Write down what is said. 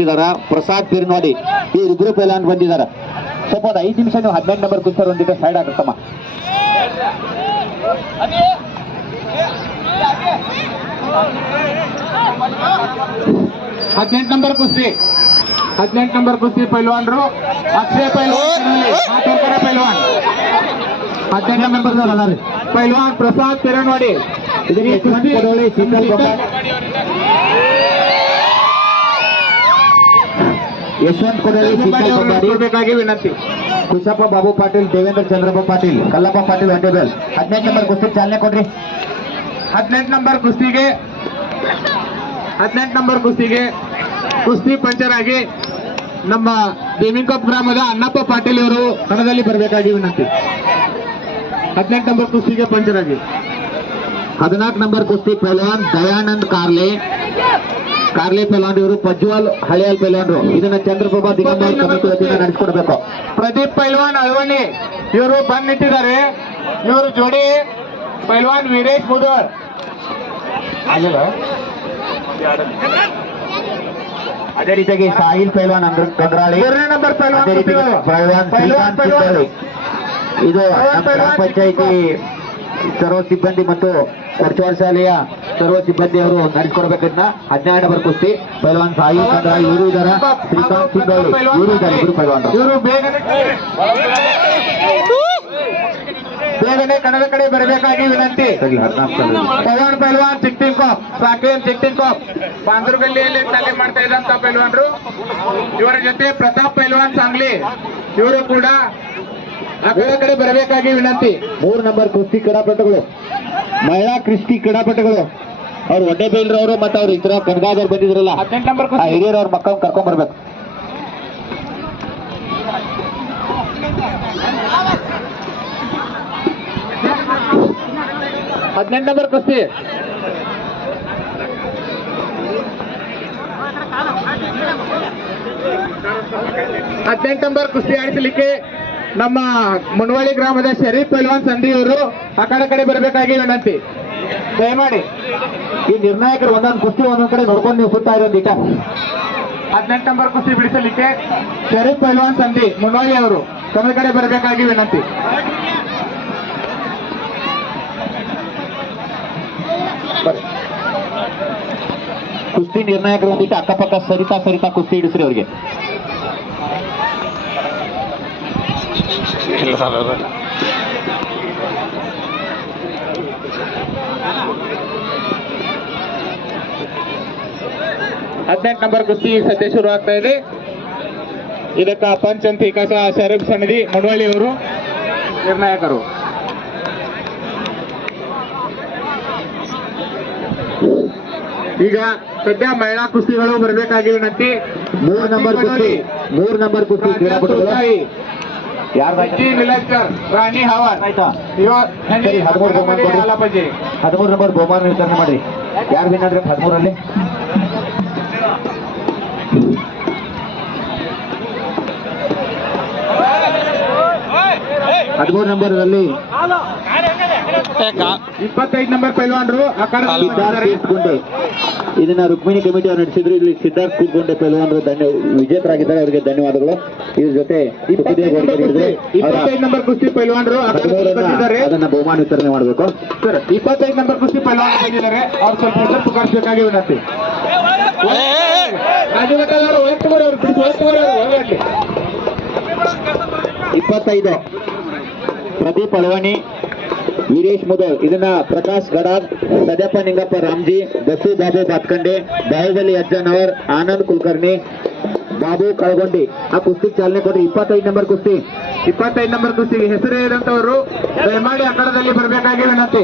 ಕಳಿಸಿದಾರ. ಪ್ರಸಾದ್ ಪಿರ್ನೋಡಿ ಈ ಇಬ್ರು ಪೈಲಾನ್ ಬಂದಿದಾರ. ಸ್ವಲ್ಪ ಒಂದು 5 ನಿಮಿಷ ನೀವು 18 ನಂಬರ್ ಕುಸ್ತಿ ಒಂದಿಟ್ಟು ಸೈಡ್ ಆಗುತ್ತಮ್ಮ. 18 ನಂಬರ್ ಕುಸ್ತಿ 18 ನಂಬರ್ ಕುಸ್ತಿ ಪೈಲ್ವಾನ್ರು ಅಕ್ಷಯ್ ಪೈಲ್ವಾನ್ ಪೈಲ್ವಾನ್ 18 ನಂಬರ್ ಪೈಲ್ವಾನ್ ಪ್ರಸಾದ್ ಪಿರನ್ವಾಡಿ. ಯಶವಂತ್ ಕೊಡಲಿ ವಿನಂತಿ. ಕುಶಪ್ಪ ಬಾಬು ಪಾಟೀಲ್, ದೇವೇಂದ್ರ ಚಂದ್ರಪ್ಪ ಪಾಟೀಲ್, ಕಲ್ಲಪ್ಪ ಪಾಟೀಲ್ ಒಂಟೇಬಲ್. 18 ನಂಬರ್ ಕುಸ್ತಿ ಚಾಲನೆ ಕೊಡ್ರಿ. 18 ನಂಬರ್ ಕುಸ್ತಿಗೆ 18 ನಂಬರ್ ಕುಸ್ತಿಗೆ ಕುಸ್ತಿ ಪಂಚರ್ ಆಗಿ ನಮ್ಮ ದೇವಿಂಕಪ್ ಗ್ರಾಮದ ಅಣ್ಣಪ್ಪ ಪಾಟೀಲ್ ಅವರು ಕಣದಲ್ಲಿ ಬರಬೇಕಾಗಿ ವಿನಂತಿ. 18 ನಂಬರ್ ಕುಸ್ತಿಗೆ ಪಂಚರ್ ಆಗಿ. 14 ನಂಬರ್ ಕುಸ್ತಿ ಪೈಲ್ವಾನ್ ದಯಾನಂದ್ ಕಾರ್ಲೆ ಪೈಲ್ವಾನ್ ಇವರು ಪಜ್ವಾಲ್ ಹಳೆಯಲ್ ಪೈಲ್ವಾನ್ರು. ಇದನ್ನ ಚಂದ್ರಪ್ರಭಾ ದಿಗಂಬರ್ ಕಮಿಟಿ ವತಿಯಿಂದ ನಡೆಸಿಕೊಡ್ಬೇಕು. ಪ್ರದೀಪ್ ಪೈಲ್ವಾನ್ ಅಳವಣ್ಣಿ ಇವರು ಬಂದ್ ನಿಂತಿದ್ದಾರೆ. ಇವರು ಜೋಡಿ ಪೈಲ್ವಾನ್ ವೀರೇಶ್ ಮುದರ್. ಅದೇ ರೀತಿಯಾಗಿ ಸಾಹಿಲ್ ಪೈಲ್ವಾನ್ ಗಂಡ್ರಾಳಿ, 2ನೇ ನಂಬರ್ ಪೈಲ್ವಾನ್ ಶ್ರೀಕಾಂತ್ ಚಿಂದೋಳಿ. ಇದು ಗ್ರಾಮ ಪಂಚಾಯಿತಿ ಸರ್ವ ಸಿಬ್ಬಂದಿ ಮತ್ತು ಸರ್ಕಾರಿ ಶಾಲೆಯ ಸರ್ವ ಸಿಬ್ಬಂದಿಯವರು ನಡೆಸಿಕೊಡ್ಬೇಕನ್ನ. 12 ನಂಬರ್ ಕುಸ್ತಿ ಪೈಲ್ವಾನ್ ಸಾಹಿಲ್ ಗಂಡ್ರಾಳಿ ಇವರು ಇದಾರ. ಶ್ರೀಕಾಂತ್ ಚಿಂದೋಳಿ ಇವರು ಇದ್ದಾರೆ. ಇವರು ಪೈಲ್ವಾನ್ ಇವರು ಬೇಗನೆ ಕಣದ ಕಡೆ ಬರಬೇಕಾಗಿ ವಿನಂತಿ. ಪವನ್ ಪೈಲ್ವಾನ್ ಚಿಕ್ಟಿಂಗ್ ಕಾಪ್, ಸಾಕೇನ್ ಚಿಕ್ಟಿಂಗ್ ಕಾಪ್ ಬಾಂದ್ರಗಲ್ಲಿಯಲ್ಲಿ ತಾಲೀಮ್ ಮಾಡ್ತಾ ಇದ್ದಂತ ಪೈಲ್ವಾನ್ರು. ಇವರ ಜೊತೆ ಪ್ರತಾಪ್ ಪೈಲ್ವಾನ್ ಸಾಂಗ್ಲಿ ಇವರು ಕೂಡ ಆ ಕಡೆ ಬರಬೇಕಾಗಿ ವಿನಂತಿ. 3 ನಂಬರ್ ಕುಸ್ತಿ ಕ್ರೀಡಾಪಟುಗಳು, ಮಹಿಳಾ ಕುಸ್ತಿ ಕ್ರೀಡಾಪಟುಗಳು ಅವ್ರು ಒಡ್ಡೆ ಬೈಲ್ರವರು ಮತ್ತು ಅವ್ರು ಇತರ ಕನಗಾದವ್ರು ಬಂದಿದ್ರಲ್ಲ, 18 ನಂಬರ್ ಆ ಹಿರಿಯರು ಅವ್ರ ಮಕ್ಕಳು ಕರ್ಕೊಂಡ್ ಬರ್ಬೇಕು. ಹದಿನೆಂಟು ನಂಬರ್ ಕುಸ್ತಿ ಆಡಿಸಲಿಕ್ಕೆ ನಮ್ಮ ಮುನ್ವಳ್ಳಿ ಗ್ರಾಮದ ಶರೀಫ್ ಪೈಲ್ವಾನ್ ಸಂಧಿಯವರು ಆ ಕಡೆ ಬರಬೇಕಾಗಿ ವಿನಂತಿ. ದಯಮಾಡಿ ಈ ನಿರ್ಣಾಯಕರು ಒಂದೊಂದು ಕುಸ್ತಿ ಒಂದೊಂದ್ ಕಡೆ ನೋಡ್ಕೊಂಡು ನೀವು ಸುತ್ತಾ ಇರೋದೀಟ. 18 ನಂಬರ್ ಕುಸ್ತಿ ಬಿಡಿಸಲಿಕ್ಕೆ ಶರೀಫ್ ಪೈಲ್ವಾನ್ ಸಂಧಿ ಮುನ್ವಳ್ಳಿ ಅವರು ಕಮಲ ಕಡೆ ಬರಬೇಕಾಗಿ ವಿನಂತಿ. ಕುಸ್ತಿ ನಿರ್ಣಾಯಕರು ಒಂದಿಟ್ಟು ಅಕ್ಕಪಕ್ಕ ಸರಿತಾ ಕುಸ್ತಿ ಇಡಿಸ್ರಿ ಅವ್ರಿಗೆ. ಹದಿನೆಂಟು ನಂಬರ್ ಕುಸ್ತಿ ಸದ್ಯ ಶುರು ಆಗ್ತಾ ಇದೆ. ಇದಕ್ಕ ಪಂಚ್ ಅಂತ ಕಸ ಶರೀಫ್ ಸನ್ನಿಧಿ ಮುನ್ವಳ್ಳಿ ಅವರು ನಿರ್ಣಾಯಕರು. ಈಗ ಸದ್ಯ ಮಹಿಳಾ ಕುಸ್ತಿಗಳು ಬರಬೇಕಾಗಿ ವಿನಂತಿ. 3 ನಂಬರ್ ಕುಸ್ತಿ ಕ್ರೀಡಾಪಟುಗಳು ರಾಣಿ ಹವಾನ್ ಆಯ್ತಾ? 13 ನಂಬರ್ ಬಹುಮಾನ ವಿತರಣೆ ಮಾಡ್ರಿ. ಯಾರು ವಿನ್ನಾದ್ರೆ 13ರಲ್ಲಿ 13 ನಂಬರ್ನಲ್ಲಿ 25 ನಂಬರ್ ಪೈಲ್ವಾನ್ರು ಕೂತ್ಕೊಂಡೆ. ಇದನ್ನ ರುಕ್ಮಿಣಿ ಕಮಿಟಿ ಅವರು ನಡೆಸಿದ್ರು. ಇಲ್ಲಿ ಸಿದ್ಧಾರ್ಥ್ ಕೂತ್ಕೊಂಡೆ ಪೈಲ್ವಾನ್ರು ವಿಜೇತರಾಗಿದ್ದಾರೆ, ಅವರಿಗೆ ಧನ್ಯವಾದಗಳು. ಇದ್ರ ಜೊತೆ 25 ನಂಬರ್ ಕುಸ್ತಿ ಪೈಲ್ವಾನ್ರು ಅದನ್ನ ಬಹುಮಾನ ವಿತರಣೆ ಮಾಡಬೇಕು. ಸರ್ 25 ನಂಬರ್ ಕುಸ್ತಿ ಪೈಲ್ವಾನ್ ಬಂದಿದ್ದಾರೆ, ಅವ್ರು ಸ್ವಲ್ಪ ಹೆಸರು ಪುಕಾರಿಸಬೇಕಾಗಿ ವಿನಂತಿ. ರಾಜಮಠದವರು 25 ಪ್ರದೀಪ್ ಅಳವಣಿ, ವೀರೇಶ್ ಮುದಲ್. ಇದನ್ನ ಪ್ರಕಾಶ್ ಗಡಾದ್, ಸದ್ಯಪ್ಪ ನಿಂಗಪ್ಪ ರಾಮ್ಜಿ, ಬಸು ಬಾಬು ಬಾತ್ಕಂಡೆ, ಬಾಹುಬಲಿ ಅಜ್ಜನವರ್, ಆನಂದ್ ಕುಲಕರ್ಣಿ, ಬಾಬು ಕಳಗೊಂಡಿ ಆ ಕುಸ್ತಿ ಚಾಲನೆ ಕೊಡ್ರಿ. 25 ನಂಬರ್ ಕುಸ್ತಿ 25 ನಂಬರ್ ಕುಸ್ತಿಗೆ ಹೆಸರು ಹೇಳಿದಂತವರು ದಯಮಾಡಿ ಅಖಾಡದಲ್ಲಿ ಬರಬೇಕಾಗಿ ವಿನಂತಿ.